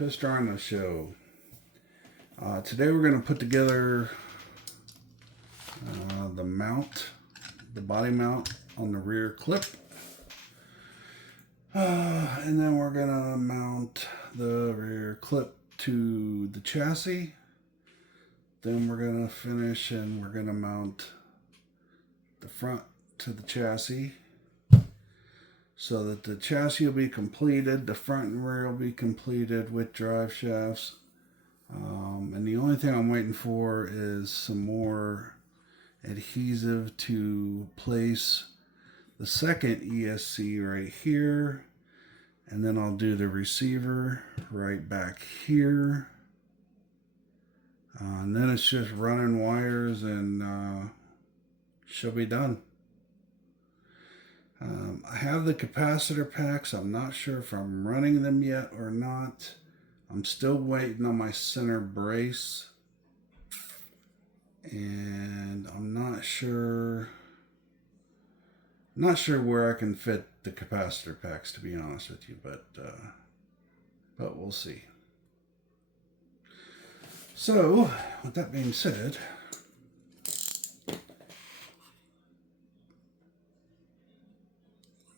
Rhino show. Today we're going to put together the body mount on the rear clip. And then we're going to mount the rear clip to the chassis. Then we're going to finish and we're going to mount the front to the chassis so that the chassis will be completed, the front and rear will be completed with drive shafts. And the only thing I'm waiting for is some more adhesive to place the second ESC right here, and then I'll do the receiver right back here, and then it's just running wires and should be done. I have the capacitor packs. I'm not sure if I'm running them yet or not. I'm still waiting on my center brace, and I'm not sure where I can fit the capacitor packs, to be honest with you, but we'll see. So with that being said,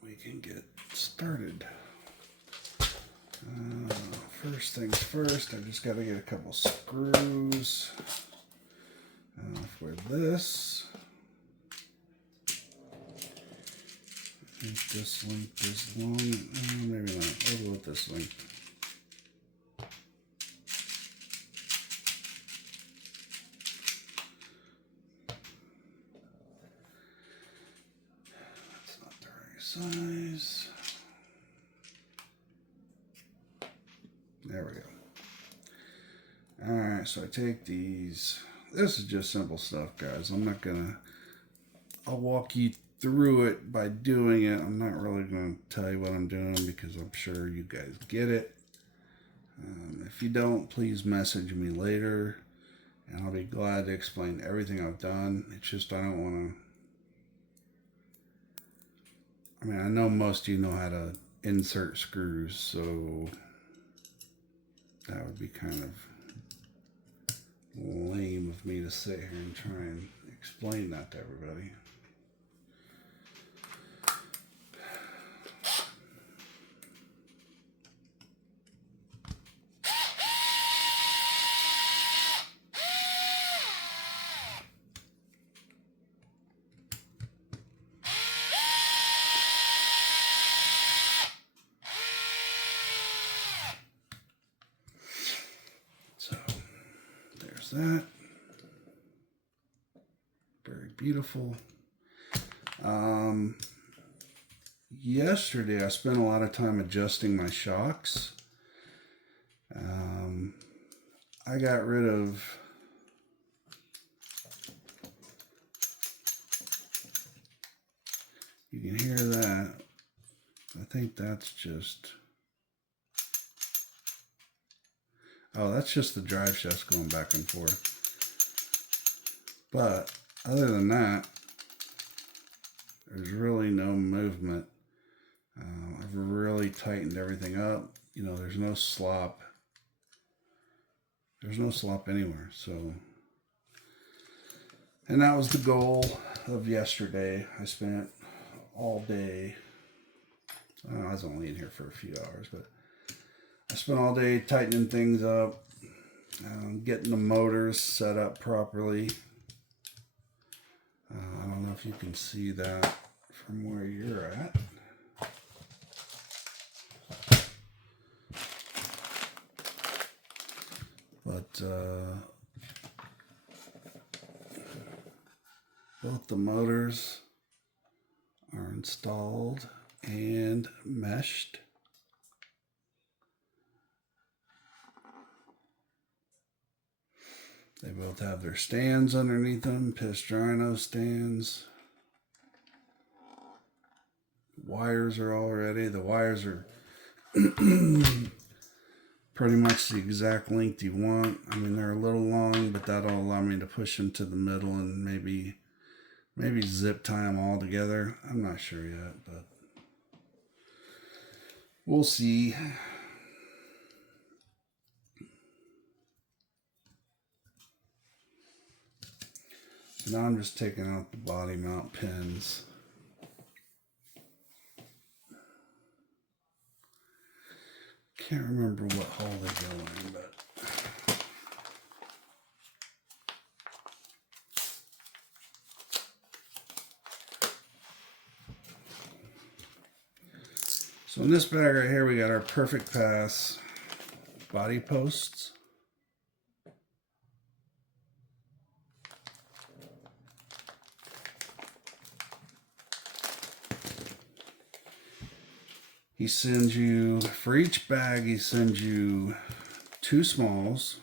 we can get started. First things first, I just got to get a couple screws for this. I think this length is long. Maybe not. I'll go with this length. That's not the right size. There we go. Alright, so I take these. This is just simple stuff, guys. I'll walk you through it by doing it. I'm not really going to tell you what I'm doing because I'm sure you guys get it. If you don't, please message me later and I'll be glad to explain everything I've done. It's just I don't want to... I know most of you know how to insert screws, so that would be kind of lame of me to sit here and try and explain that to everybody. That very beautiful. Yesterday I spent a lot of time adjusting my shocks. I got rid of you can hear that. I think that's just that's just the drive shafts going back and forth. But other than that, there's really no movement. I've really tightened everything up. There's no slop. There's no slop anywhere. So, and that was the goal of yesterday. I spent all day. I was only in here for a few hours, but I spent all day tightening things up, getting the motors set up properly. I don't know if you can see that from where you're at. But both the motors are installed and meshed. They both have their stands underneath them, Rhino stands. Wires are all ready. The wires are pretty much the exact length you want. They're a little long, but that'll allow me to push them to the middle and maybe zip tie them all together. I'm not sure yet, but we'll see. So now I'm just taking out the body mount pins. Can't remember what hole they go in, but so in this bag right here, we got our Perfect Pass body posts. He sends you, for each bag, he sends you 2 smalls,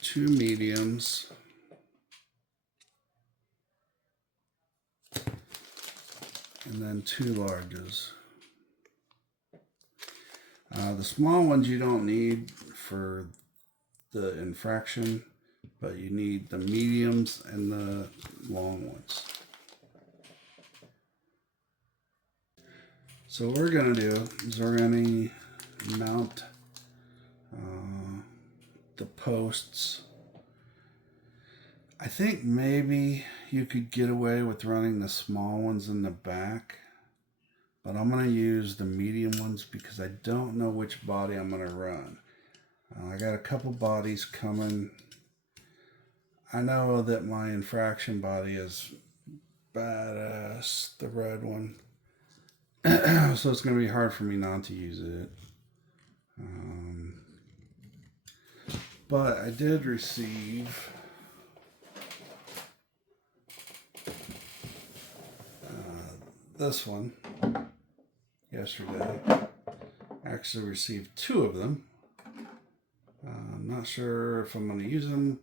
2 mediums, and then 2 larges. The small ones you don't need for the infraction, but you need the mediums and the long ones. So what we're going to do is we're going to mount the posts. I think maybe you could get away with running the small ones in the back, but I'm going to use the medium ones because I don't know which body I'm going to run. I got a couple bodies coming. I know that my infraction body is badass, the red one. So it's going to be hard for me not to use it. But I did receive this one yesterday. I actually received 2 of them. I'm not sure if I'm going to use them.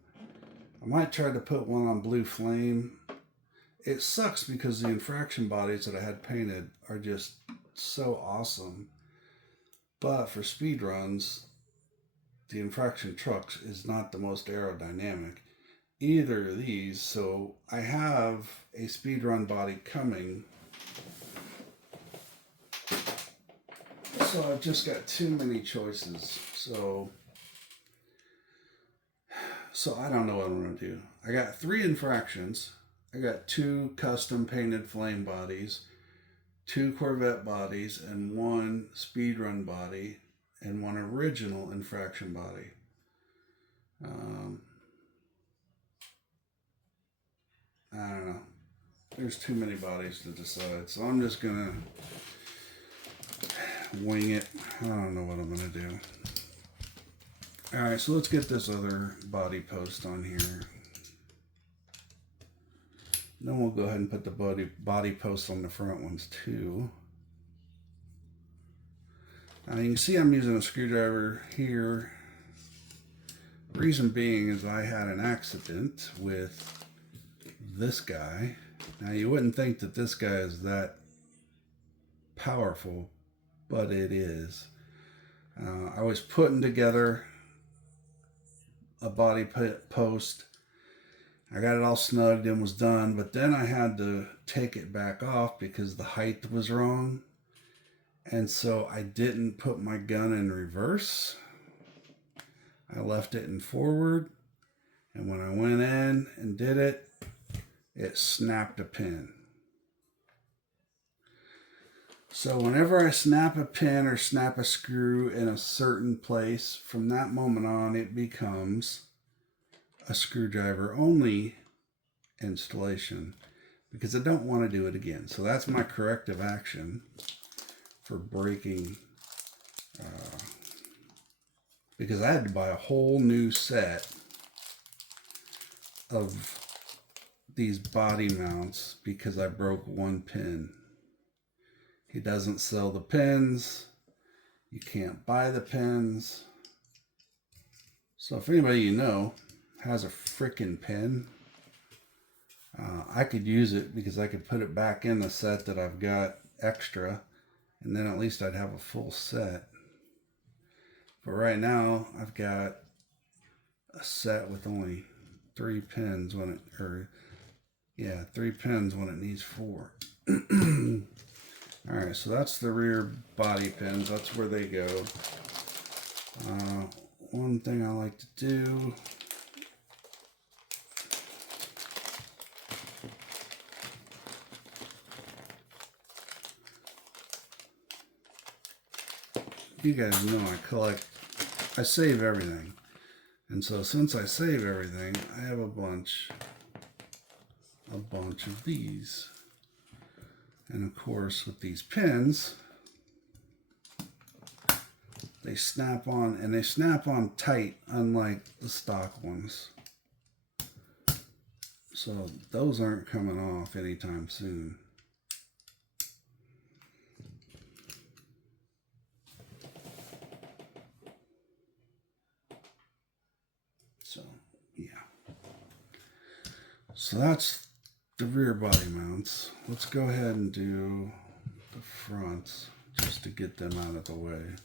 I might try to put one on Blue Flame. It sucks because the infraction bodies that I had painted are just so awesome. But for speed runs, the infraction trucks is not the most aerodynamic. Either of these, so I have a speedrun body coming. So I've just got too many choices. So I don't know what I'm going to do. I got 3 infractions. I got 2 custom painted flame bodies, 2 Corvette bodies, and 1 speedrun body, and 1 original infraction body. I don't know. There's too many bodies to decide, so I'm just gonna wing it. I don't know what I'm gonna do. Alright, so let's get this other body post on here. Then we'll go ahead and put the body posts on the front ones too. Now you can see I'm using a screwdriver here. Reason being is I had an accident with this guy. Now you wouldn't think that this guy is that powerful, but it is. I was putting together a body post. I got it all snugged and was done, but then I had to take it back off because the height was wrong. And so I didn't put my gun in reverse. I left it in forward. And when I went in and did it, it snapped a pin. So whenever I snap a pin or snap a screw in a certain place, from that moment on, it becomes a screwdriver only installation because I don't want to do it again. So that's my corrective action for breaking, because I had to buy a whole new set of these body mounts because I broke 1 pin. He doesn't sell the pins. You can't buy the pins. So if anybody you know has a freaking pin, I could use it because I could put it back in the set that I've got extra, and then at least I'd have a full set. But right now I've got a set with only 3 pins when it, 3 pins when it needs 4. All right, so that's the rear body pins. That's where they go. one thing I like to do, you guys know I save everything. And so since I save everything, I have a bunch of these. And of course, with these pins, they snap on, and they snap on tight, unlike the stock ones. So those aren't coming off anytime soon. So, yeah. So that's the rear body mounts. Let's go ahead and do the fronts just to get them out of the way.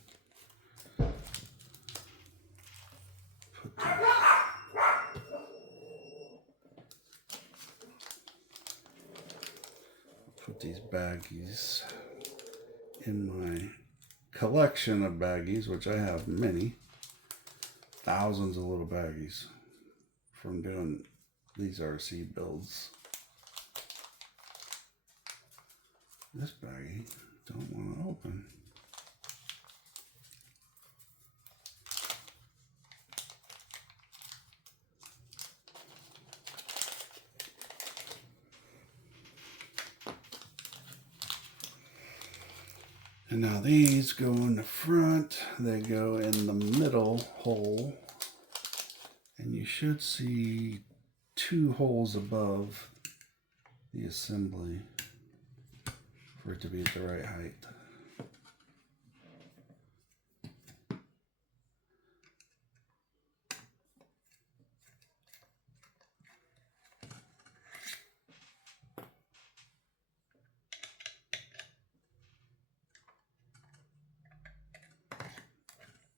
Put these baggies in my collection of baggies, which I have many, thousands of little baggies from doing these RC builds. This baggie don't want to open. And now these go in the front, they go in the middle hole, and you should see 2 holes above the assembly for it to be at the right height.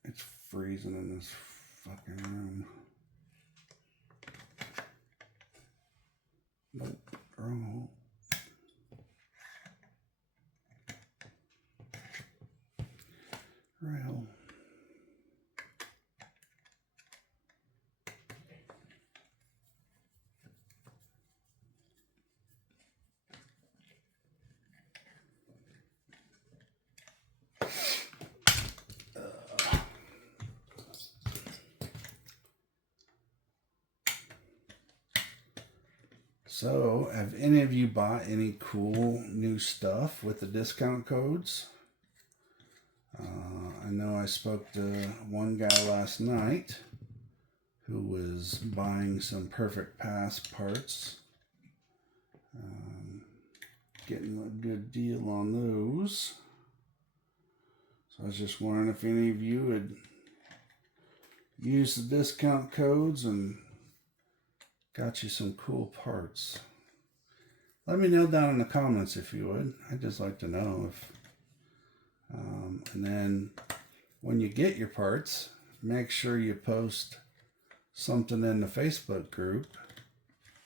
It's freezing in this fucking room. Nope, wrong hole. Right hole. So, have any of you bought any cool new stuff with the discount codes? I know I spoke to one guy last night who was buying some Perfect Pass parts, getting a good deal on those. So I was just wondering if any of you would use the discount codes and got you some cool parts. Let me know down in the comments if you would. I'd just like to know if. And then when you get your parts, make sure you post something in the Facebook group.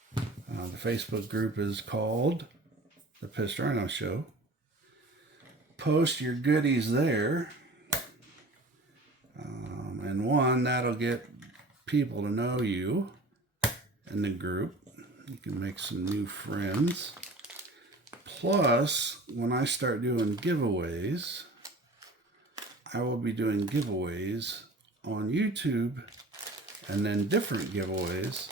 The Facebook group is called The Pissed Rhino Show. Post your goodies there. And one, that'll get people to know you in the group. You can make some new friends. Plus, when I start doing giveaways, I will be doing giveaways on YouTube and then different giveaways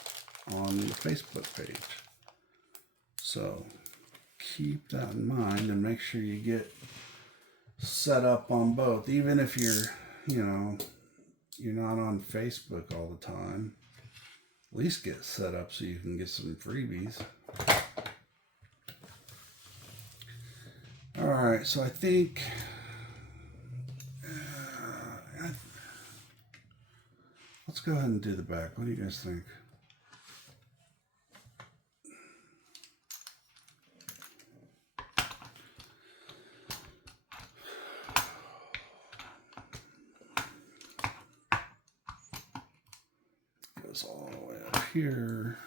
on the Facebook page. So keep that in mind and make sure you get set up on both. Even if you're not on Facebook all the time, at least get set up so you can get some freebies. All right, so I think let's go ahead and do the back. What do you guys think? Goes all the way up here.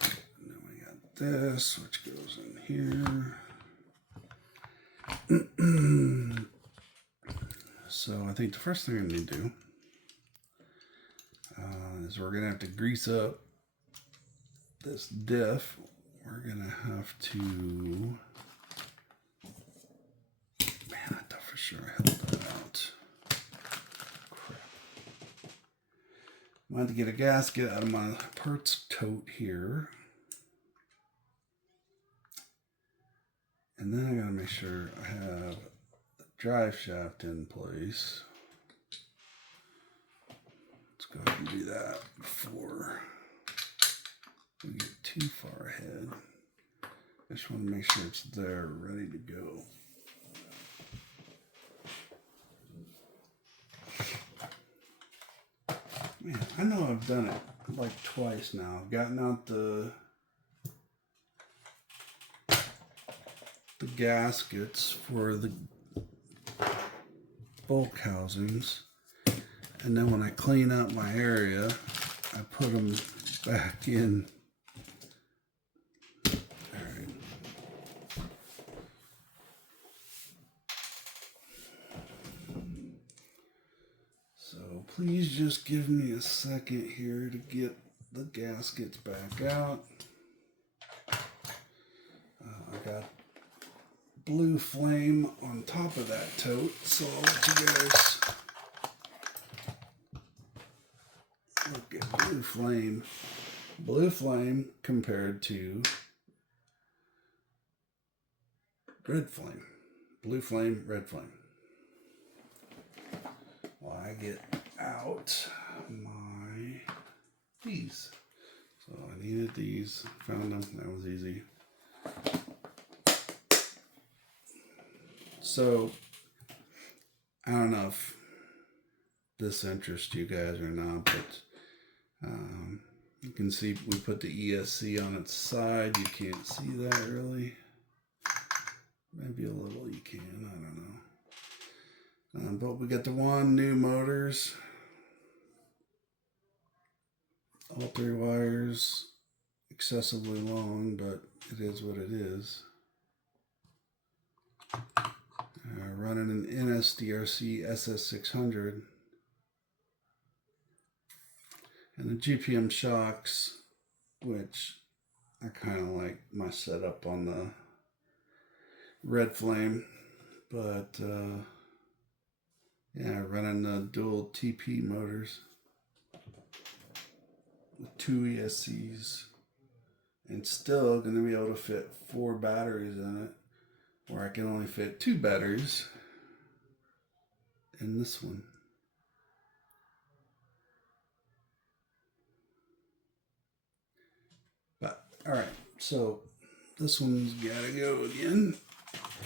And then we got this, which goes in here. So I think the first thing I need to do is we're gonna have to grease up this diff. We're gonna have to, man, I thought for sure I held that out. Crap. I want to get a gasket out of my parts tote here. And then I gotta make sure I have the drive shaft in place. Let's go ahead and do that before we get too far ahead. I just want to make sure it's there, ready to go. Man, I know I've done it like twice now. I've gotten out the gaskets for the bulk housings, and then when I clean up my area, I put them back in. All right. So please just give me a second here to get the gaskets back out. I got blue flame on top of that tote, so I'll let you guys look at blue flame. Blue flame compared to red flame. Blue flame, red flame. Well, I get out these. So I needed these, found them, that was easy. So, I don't know if this interests you guys or not, but you can see we put the ESC on its side. You can't see that really. Maybe a little you can, I don't know. But we got the new motors. All 3 wires, excessively long, but it is what it is. Running an NSDRC SS600 and the GPM shocks, which I kind of like my setup on the red flame, but yeah, running the dual TP motors with 2 ESCs, and still going to be able to fit 4 batteries in it, where I can only fit 2 batteries in this one. But all right, so this one's gotta go again.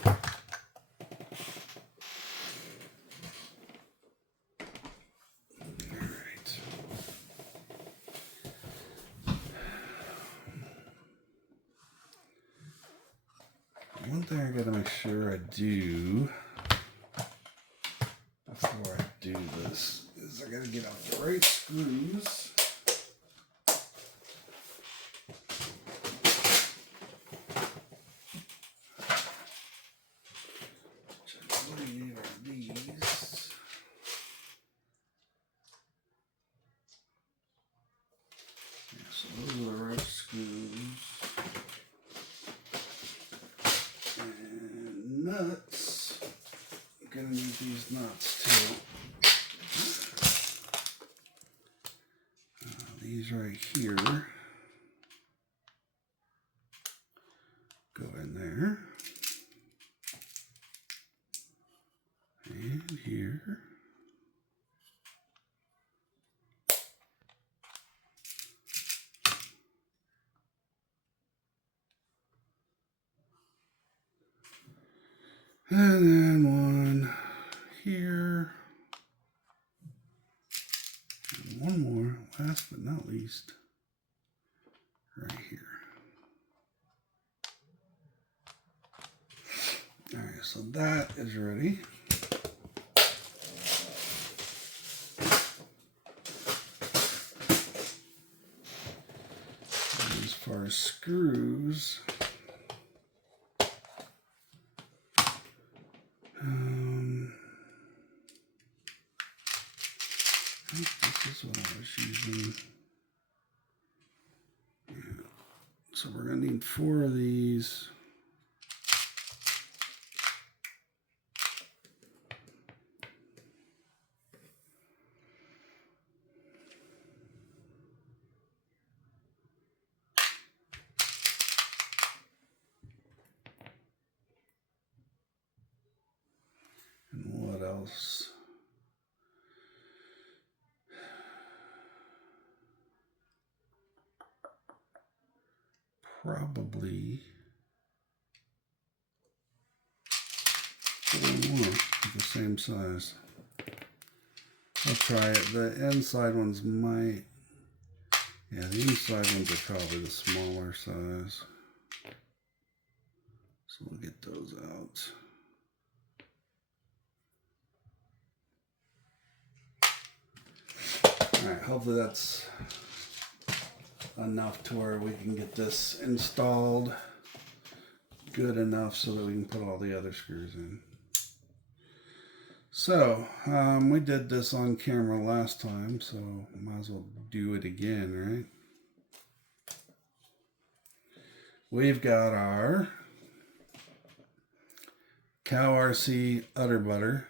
All right. One thing I gotta make sure I do before I do this is I gotta get out the right screws. Which I believe are these. Yeah, so those are the right screws. And nuts. I'm gonna need these nuts too. These right here go in there, and here, and then one here, and one more, last but not least, right here. All right, so that is ready. And as far as screws, So we're going to need 4 of these. And what else? Probably 4 more of the same size. I'll try it. The inside ones might, yeah, the inside ones are probably the smaller size. So we'll get those out. Alright, hopefully that's enough to where we can get this installed good enough so that we can put all the other screws in. So, we did this on camera last time, so might as well do it again, right? We've got our Cow RC udder butter.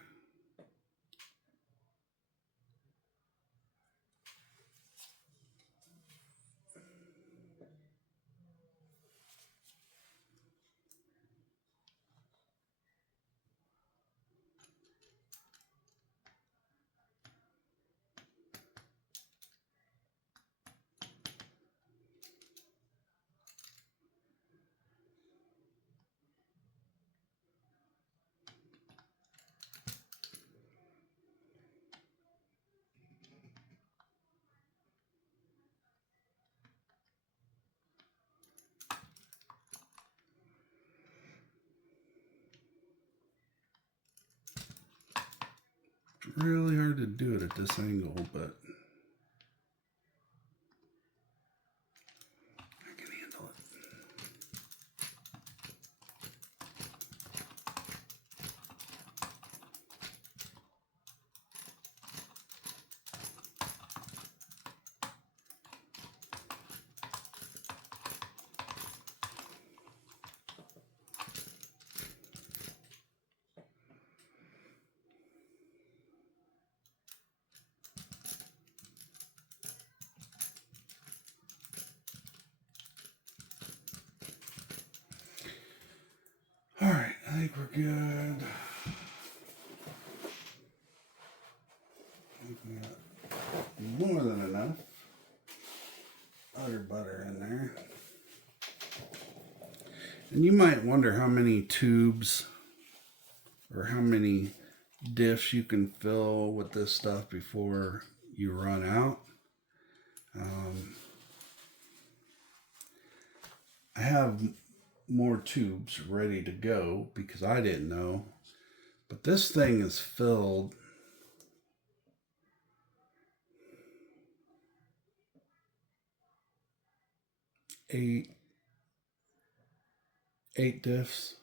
It's really hard to do it at this angle, but I can handle it. Alright, I think we're good. I think we got more than enough udder butter in there. And you might wonder how many tubes or how many diffs you can fill with this stuff before you run out. I have more tubes ready to go because I didn't know, but this thing is filled eight diffs,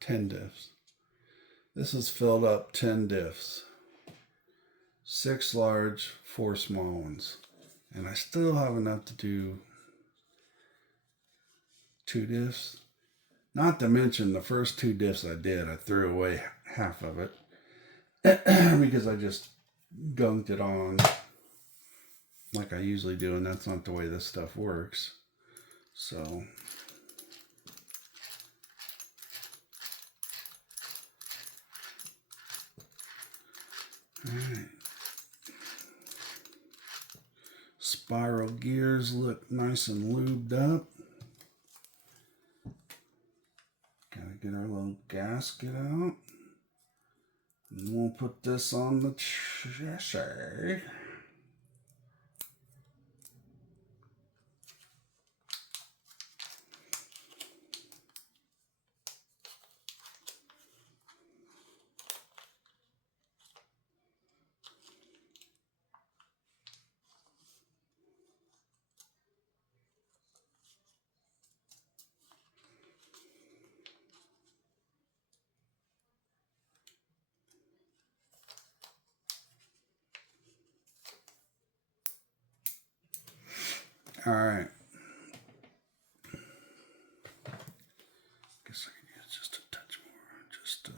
10 diffs. This is filled up 10 diffs, 6 large, 4 small ones, and I still have enough to do 2 diffs. Not to mention the first 2 diffs I did, I threw away half of it because I just gunked it on like I usually do, and that's not the way this stuff works. So alright. Spiral gears look nice and lubed up. Gotta get our little gasket out. And we'll put this on the chassis. All right. Guess I can use just a touch more. Just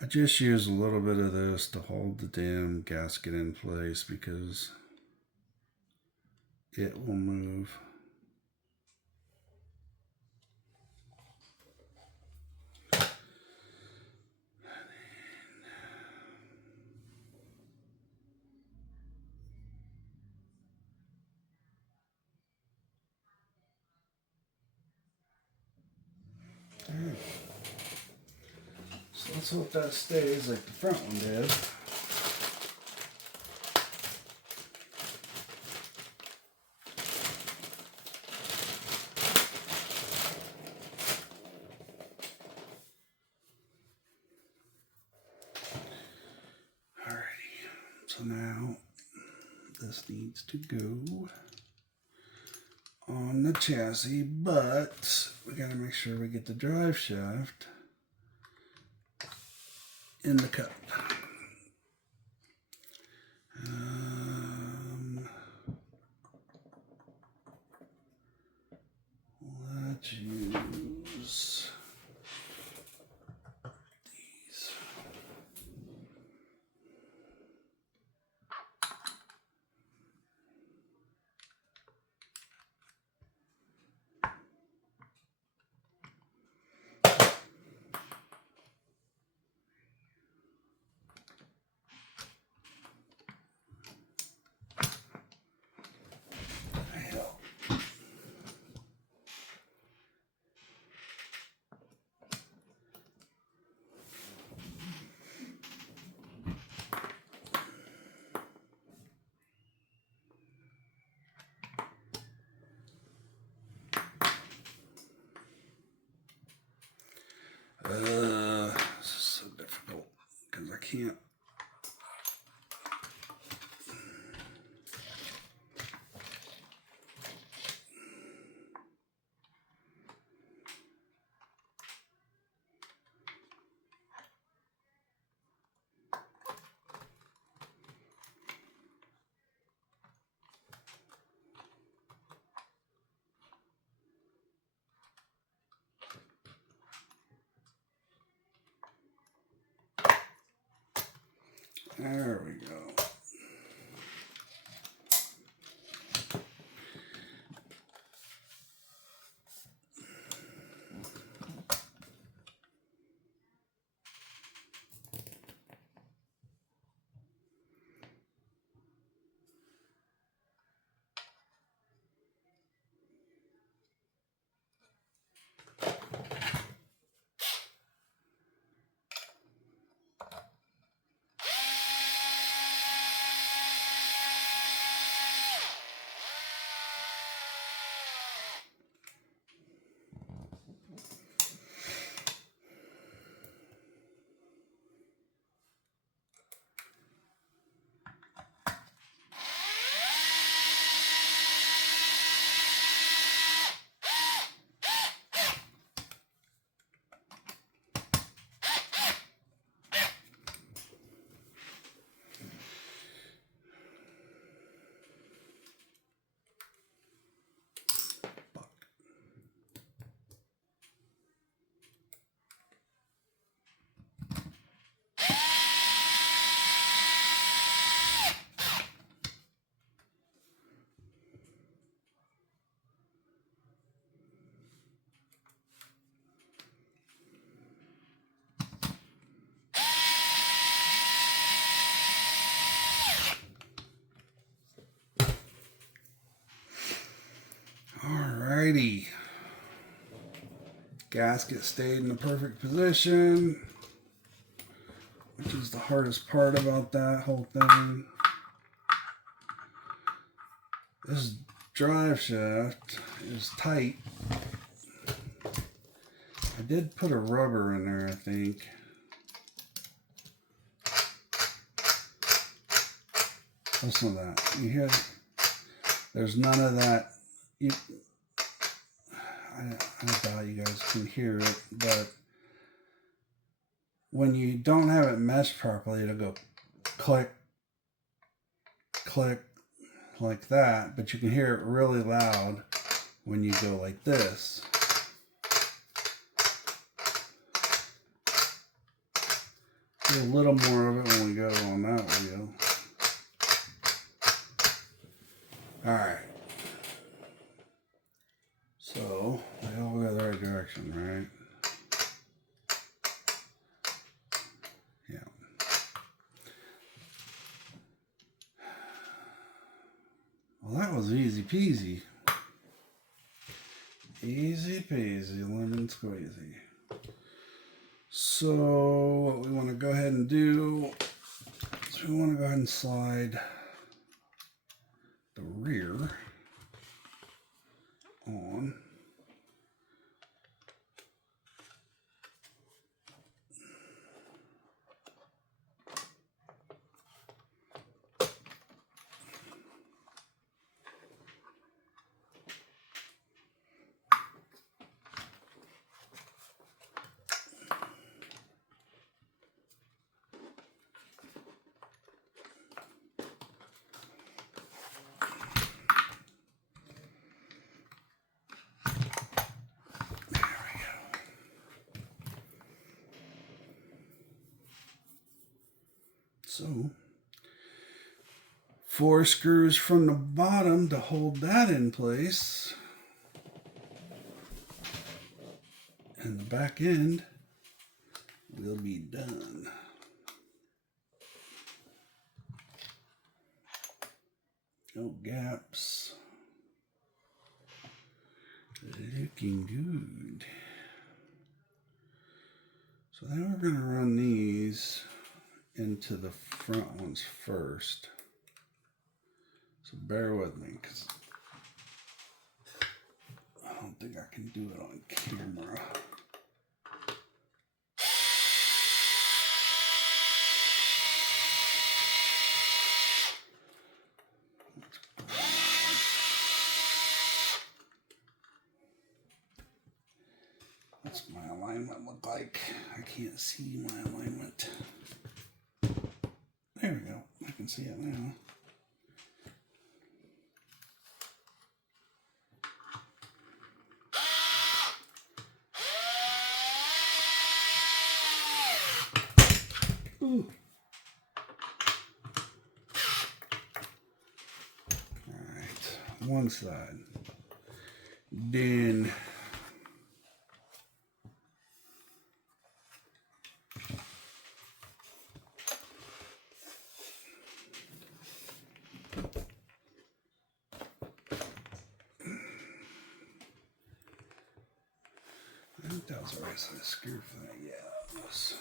I just use a little bit of this to hold the damn gasket in place because it will move. Alright. So let's hope that stays like the front one did. Alrighty. So now this needs to go on the chassis, but we gotta make sure we get the drive shaft in the cup. Let's use these. This is so difficult because I can't. There we go. Alrighty. Gasket stayed in the perfect position, which is the hardest part about that whole thing. This drive shaft is tight. I did put a rubber in there, I think. Listen to that. You hear? There's none of that. I doubt you guys can hear it, but when you don't have it meshed properly, it'll go click, click, like that, but you can hear it really loud when you go like this. Do a little more of it when we go on that wheel. Alright. So, they all go the right direction, right? Yeah. Well, that was easy peasy. Easy peasy, lemon squeezy. So, what we want to go ahead and do is we want to go ahead and slide the rear on. So, 4 screws from the bottom to hold that in place. And the back end will be done. No gaps. Looking good. So then we're going to run these into the front ones first. So bear with me, because I don't think I can do it on camera. What's my alignment look like? I can't see my alignment. There we go. I can see it now. Ooh. All right, one side. Then I think that was the right side screw for that. Yeah, that was.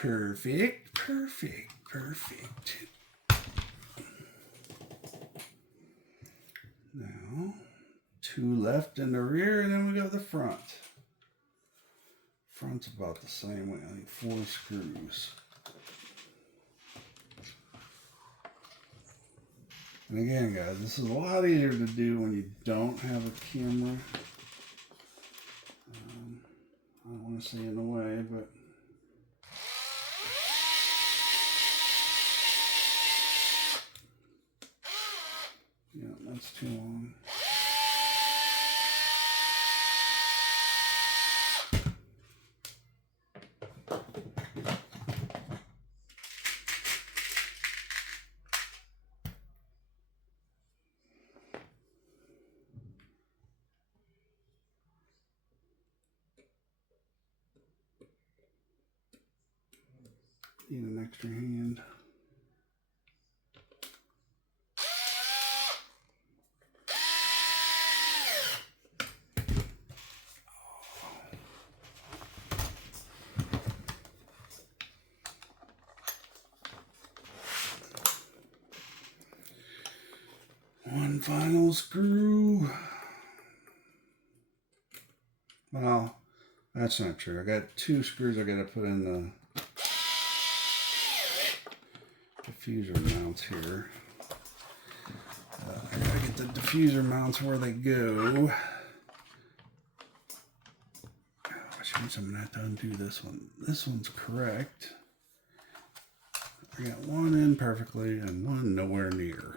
Perfect, perfect, perfect. Now, 2 left in the rear, and then we go to the front. Front's about the same way, I think 4 screws. And again, guys, this is a lot easier to do when you don't have a camera. I don't want to stay in the way, but yeah, that's too long. Need an extra hand. One final screw. Well, that's not true. I got 2 screws I got to put in the diffuser mounts here. I gotta get the diffuser mounts where they go. Which means I'm gonna have to undo this one. This one's correct. I got one in perfectly and one nowhere near.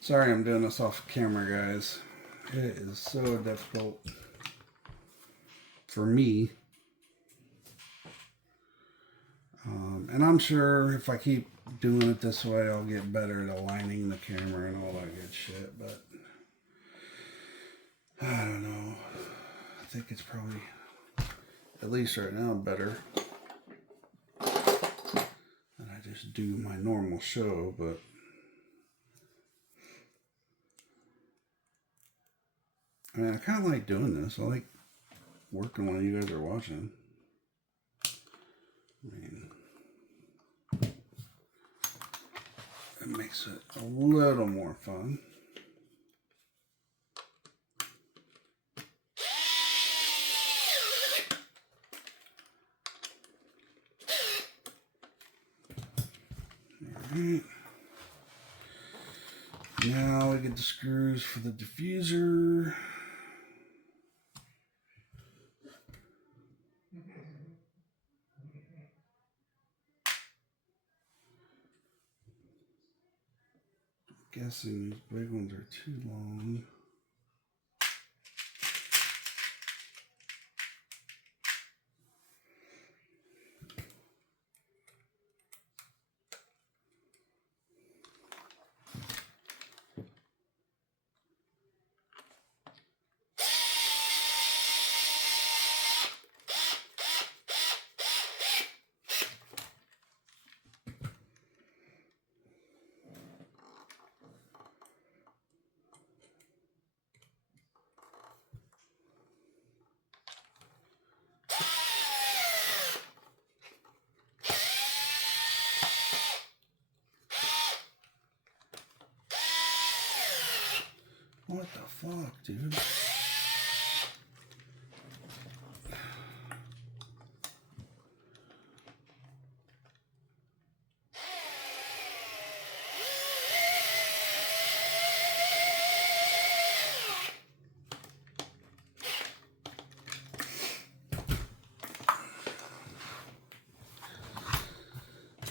Sorry I'm doing this off camera, guys. It is so difficult for me. And I'm sure if I keep doing it this way, I'll get better at aligning the camera and all that good shit, but I don't know. I think it's probably, at least right now, better. And I just do my normal show, but I mean, I kind of like doing this. I like working while you guys are watching. I mean, it makes it a little more fun. All right. Now we get the screws for the diffuser. Guessing these big ones are too long. What the fuck, dude?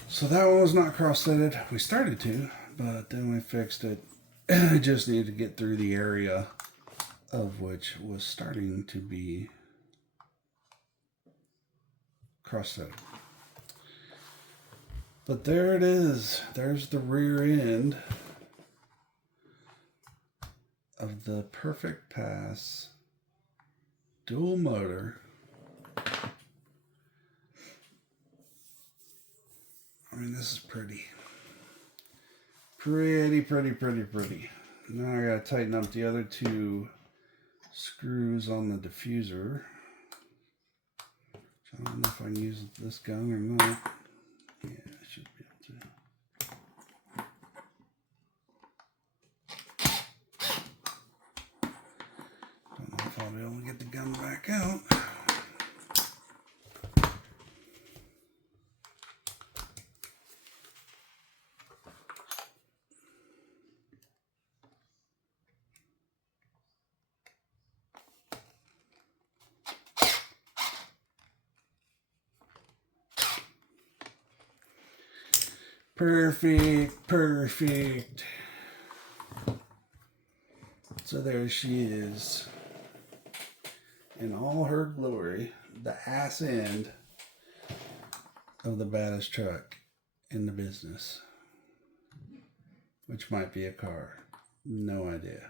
So that one was not cross-threaded. We started to, but then we fixed it. I just needed to get through the area of which was starting to be cross-threaded. But there it is. There's the rear end of the Perfect Pass dual motor. I mean, this is pretty. Pretty. Now I gotta tighten up the other 2 screws on the diffuser. I don't know if I can use this gun or not. Yeah, I should be able to. Don't know if I'll be able to get the gun back out. Perfect. So there she is in all her glory, the ass end of the baddest truck in the business, which might be a car. No idea.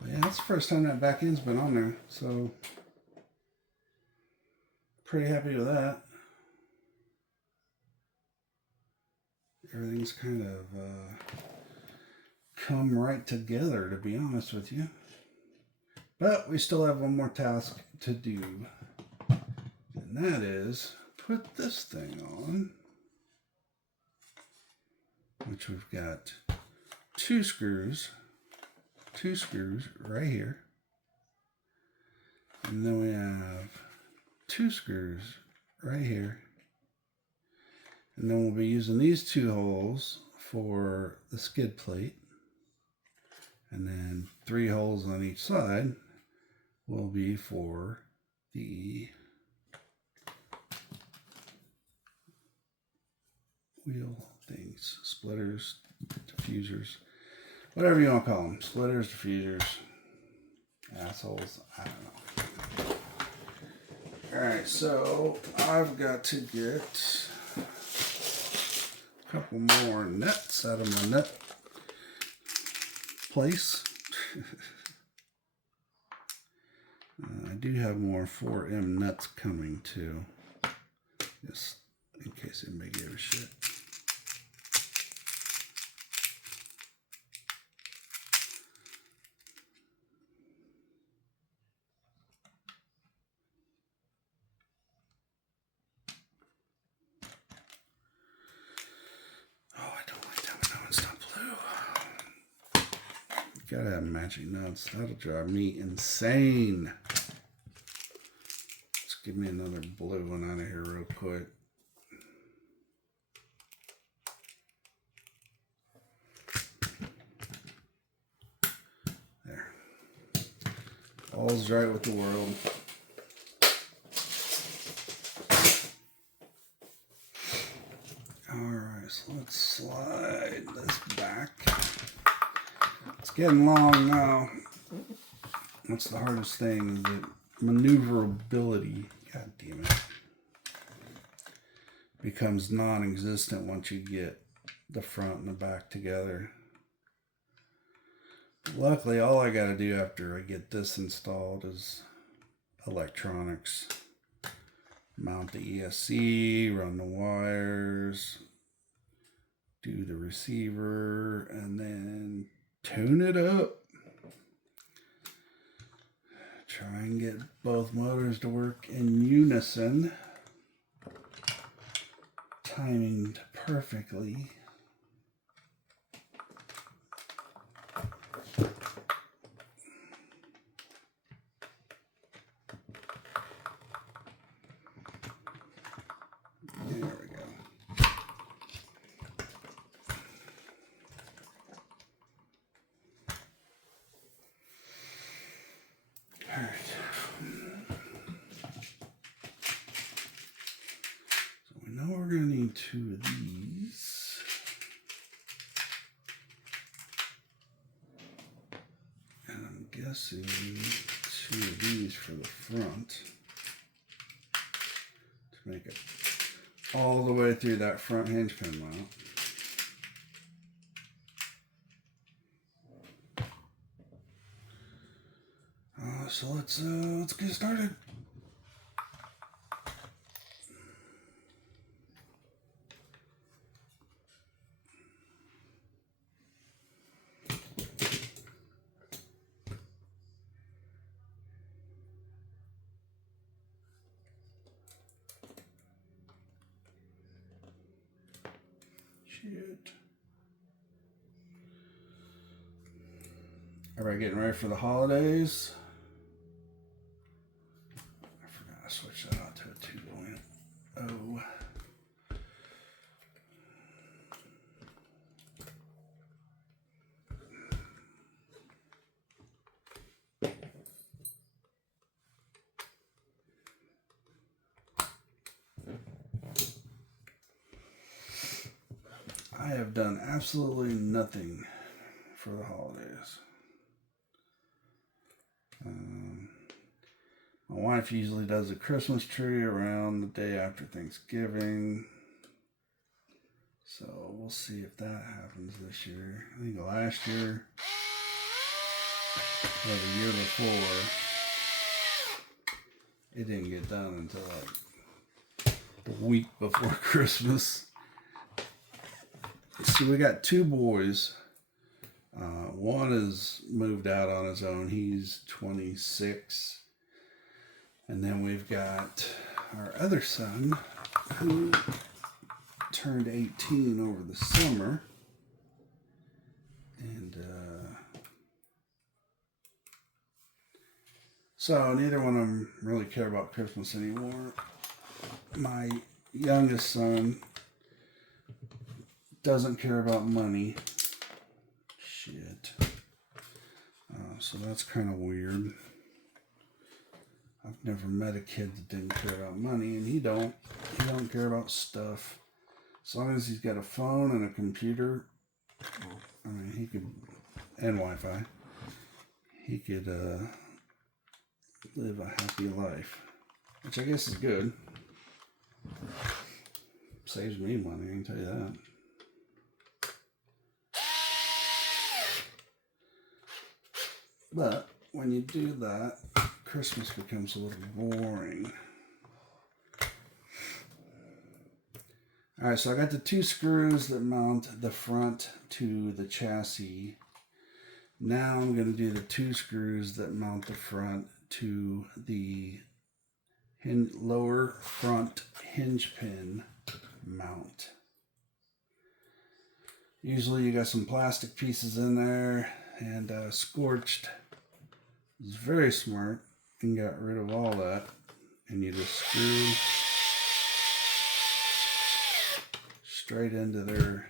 But yeah, that's the first time that back end's been on there, so pretty happy with that. Everything's kind of come right together, to be honest with you. But we still have one more task to do, and that is put this thing on, which we've got two screws right here, and then we have two screws right here, and then we'll be using these two holes for the skid plate, and then 3 holes on each side will be for the wheel things, splitters, diffusers, whatever you want to call them. Splitters, diffusers, assholes, I don't know. Alright, so I've got to get a couple more nuts out of my nut place. I do have more 4M nuts coming too, just in case anybody gave a shit. Oh, I don't like that one. No, it's not blue. You gotta have matching nuts. That'll drive me insane. Let's give me another blue one out of here real quick. There. All's right with the world. Alright, so let's slide this back. It's getting long now. That's the hardest thing, is that maneuverability, god damn it, becomes non-existent once you get the front and the back together. Luckily, all I gotta do after I get this installed is electronics. Mount the ESC, run the wires, do the receiver, and then tune it up. Try and get both motors to work in unison, timed perfectly. There we go. All right. So we know we're going to need 2 of these. And I'm guessing 2 of these for the front to make it all the way through that front hinge pin mount. So let's get started. Shit. Everybody getting ready for the holidays? I forgot to switch that out to a 2.0. I have done absolutely nothing for for the holidays. My wife usually does a Christmas tree around the day after Thanksgiving. So we'll see if that happens this year. I think last year, or the year before, it didn't get done until like the week before Christmas. So we got 2 boys. One is moved out on his own. He's 26. And then we've got our other son who turned 18 over the summer. And so neither one of them really care about Christmas anymore. My youngest son doesn't care about money. Shit. So that's kind of weird. I've never met a kid that didn't care about money, and he don't care about stuff. As long as he's got a phone and a computer, I mean, he could, and Wi-Fi, he could live a happy life, which I guess is good. Saves me money, I can tell you that. But when you do that, Christmas becomes a little boring. Alright, so I got the 2 screws that mount the front to the chassis. Now I'm going to do the 2 screws that mount the front to the lower front hinge pin mount. Usually you got some plastic pieces in there, and Scorched is very smart and got rid of all that, and you just screw straight into there.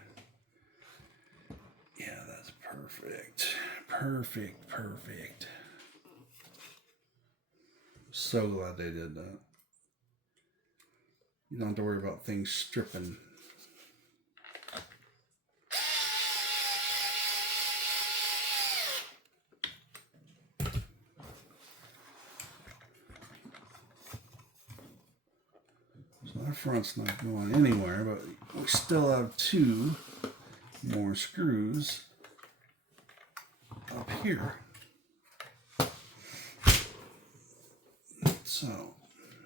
Yeah, that's perfect. Perfect. So glad they did that. You don't have to worry about things stripping. So our front's not going anywhere, but we still have 2 more screws up here. So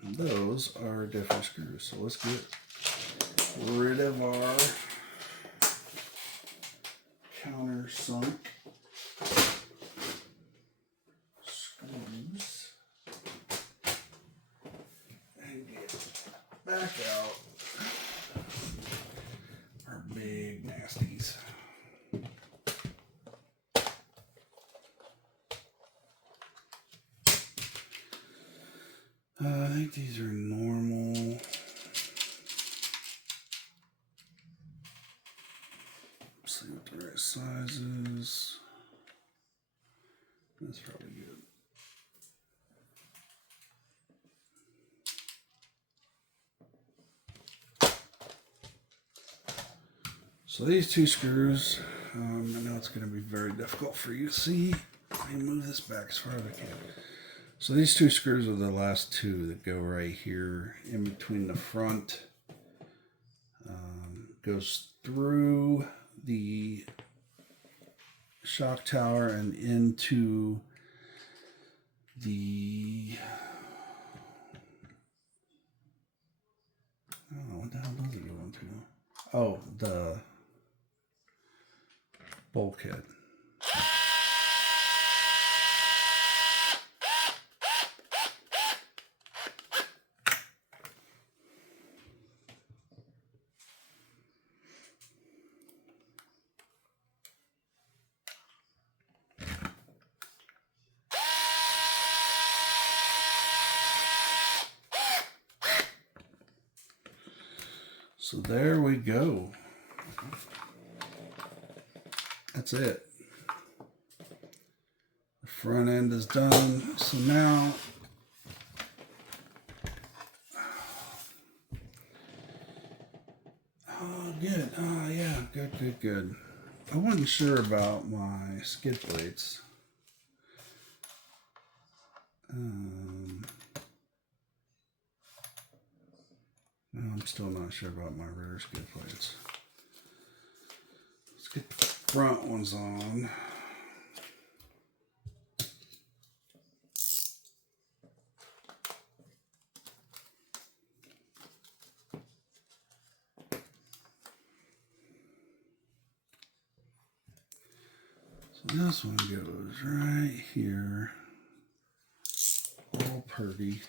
those are different screws. So let's get rid of our countersunk screws and get back out our big nasties. I think these are normal. Let's see what the right size is. That's probably good. So these 2 screws, I know it's going to be very difficult for you to see. Let me move this back as far as I can. So these 2 screws are the last 2 that go right here in between the front. Goes through the shock tower and into the, I don't know, what the hell does it go into? Oh, the bulkhead. So there we go. That's it. The front end is done. So now good. Oh yeah, good. I wasn't sure about my skid plates. No, I'm still not sure about my rear skid plates. Let's get the front ones on. So this one goes right here, all purty.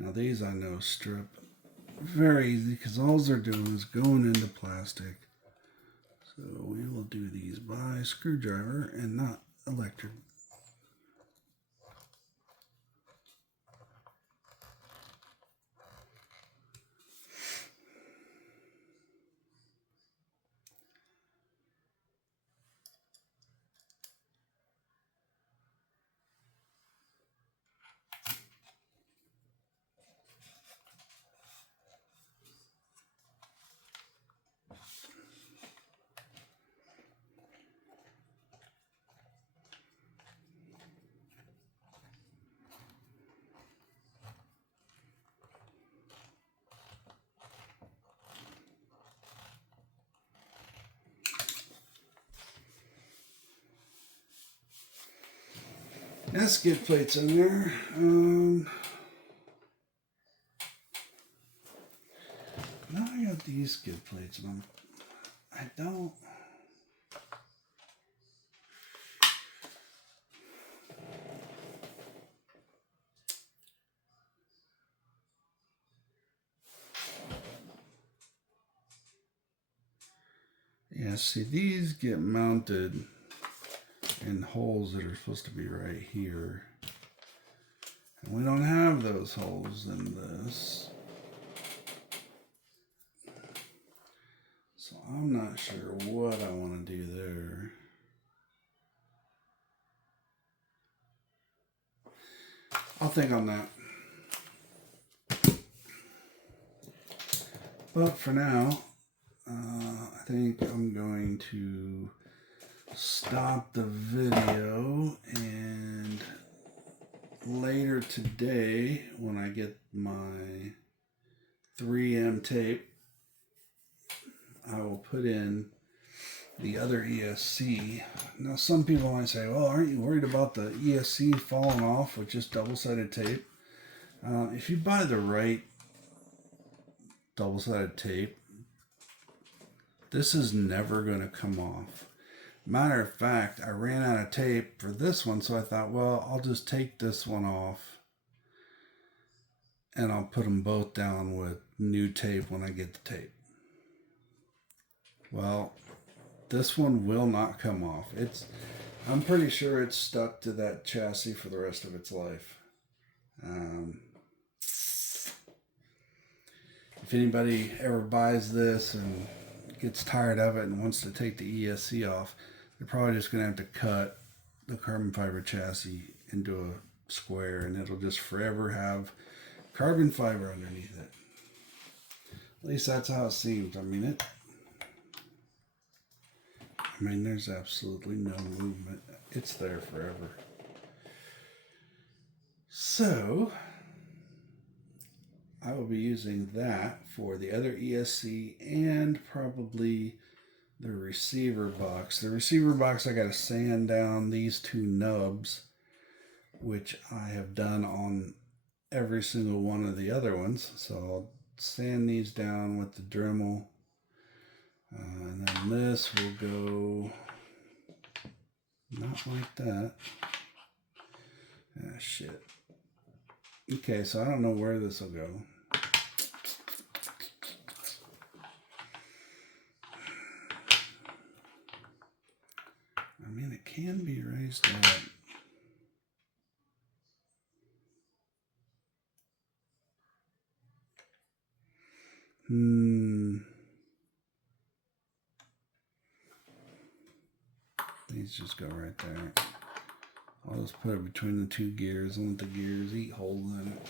Now these I know strip very easy because all they're doing is going into plastic. So we will do these by screwdriver and not electric. That's skid plates in there. Now I got these skid plates, and I don't. Yeah, see, these get mounted in holes that are supposed to be right here. And we don't have those holes in this. So I'm not sure what I want to do there. I'll think on that. But for now, I think I'm going to stop the video, and later today when I get my 3M tape, I will put in the other ESC. Now some people might say, well, aren't you worried about the ESC falling off with just double-sided tape? If you buy the right double-sided tape, this is never going to come off. Matter of fact, I ran out of tape for this one, so I thought, well, I'll just take this one off and I'll put them both down with new tape when I get the tape. Well, this one will not come off. I'm pretty sure it's stuck to that chassis for the rest of its life. If anybody ever buys this and gets tired of it and wants to take the ESC off, they're probably just going to have to cut the carbon fiber chassis into a square, and it'll just forever have carbon fiber underneath it. At least that's how it seems. I mean, there's absolutely no movement. It's there forever. So I will be using that for the other ESC and probably the receiver box. The receiver box, I got to sand down these two nubs, which I have done on every single one of the other ones. So I'll sand these down with the Dremel And then this will go not like that. Ah, shit. Okay, so I don't know where this will go. I mean, it can be raised up. These just go right there. I'll just put it between the two gears and let the gears eat holes in it.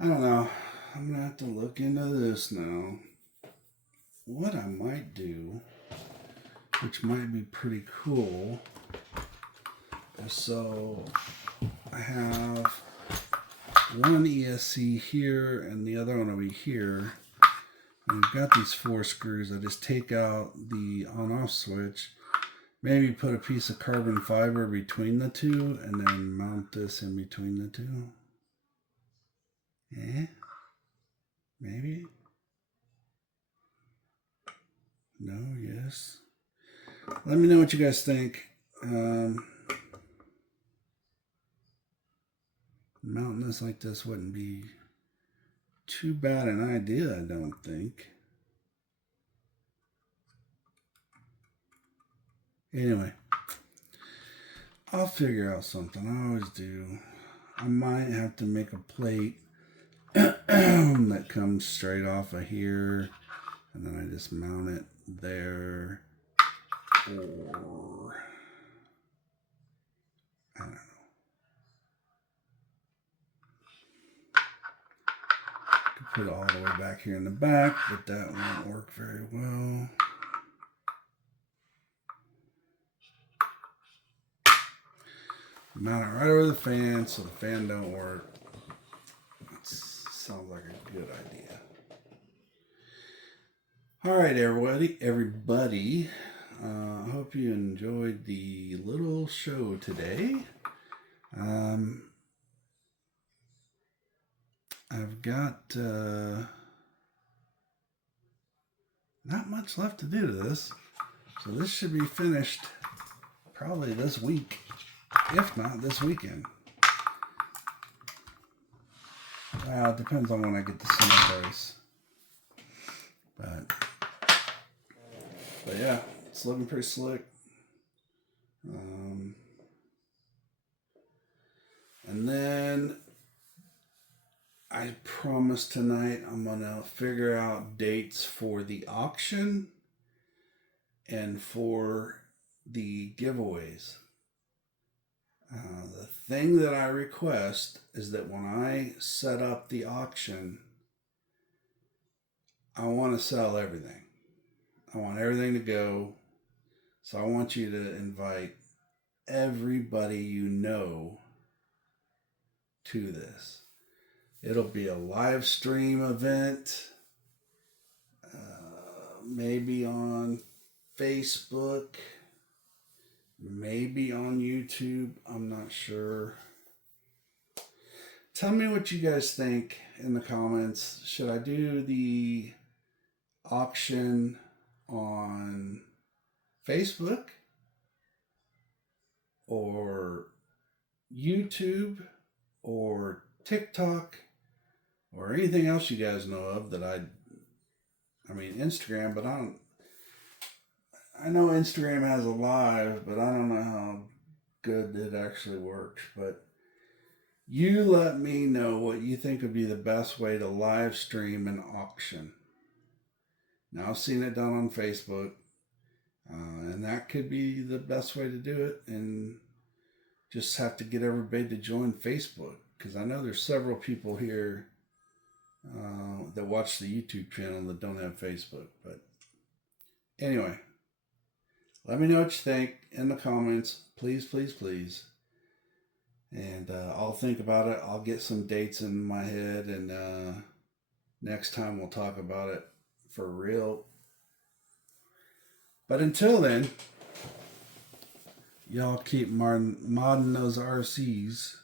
I don't know. I'm going to have to look into this now. What I might do, which might be pretty cool, is so I have one ESC here and the other one will be here. And I've got these 4 screws. I just take out the on-off switch, maybe put a piece of carbon fiber between the two, and then mount this in between the two. Eh? Maybe? No? Yes? Let me know what you guys think. Mounting this like this wouldn't be too bad an idea, I don't think. Anyway, I'll figure out something. I always do. I might have to make a plate that comes straight off of here, and then I just mount it there, or I don't know. Put it all the way back here in the back, but that won't work very well. Mount it right over the fan so the fan don't work. That sounds like a good idea. All right, everybody. I hope you enjoyed the little show today. I've got not much left to do to this, so this should be finished probably this week, if not this weekend. It depends on when I get the center brace. But yeah, it's looking pretty slick. And then I promise tonight I'm gonna figure out dates for the auction and for the giveaways. The thing that I request is that when I set up the auction, I want to sell everything. I want everything to go. So I want you to invite everybody you know to this. It'll be a live stream event, maybe on Facebook, maybe on YouTube. I'm not sure. Tell me what you guys think in the comments. Should I do the auction on Facebook or YouTube or TikTok or anything else you guys know of that I mean Instagram, but I know Instagram has a live, but I don't know how good it actually works. But you let me know what you think would be the best way to live stream an auction. Now, I've seen it done on Facebook, and that could be the best way to do it, and just have to get everybody to join Facebook, because I know there's several people here that watch the YouTube channel that don't have Facebook. But anyway, let me know what you think in the comments, please, please, please. And I'll think about it. I'll get some dates in my head, and next time we'll talk about it for real. But until then, y'all keep modding those RCs,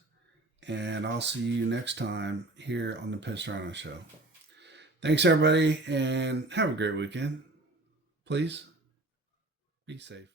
and I'll see you next time here on the Rhino Show. Thanks, everybody, and have a great weekend. Please be safe.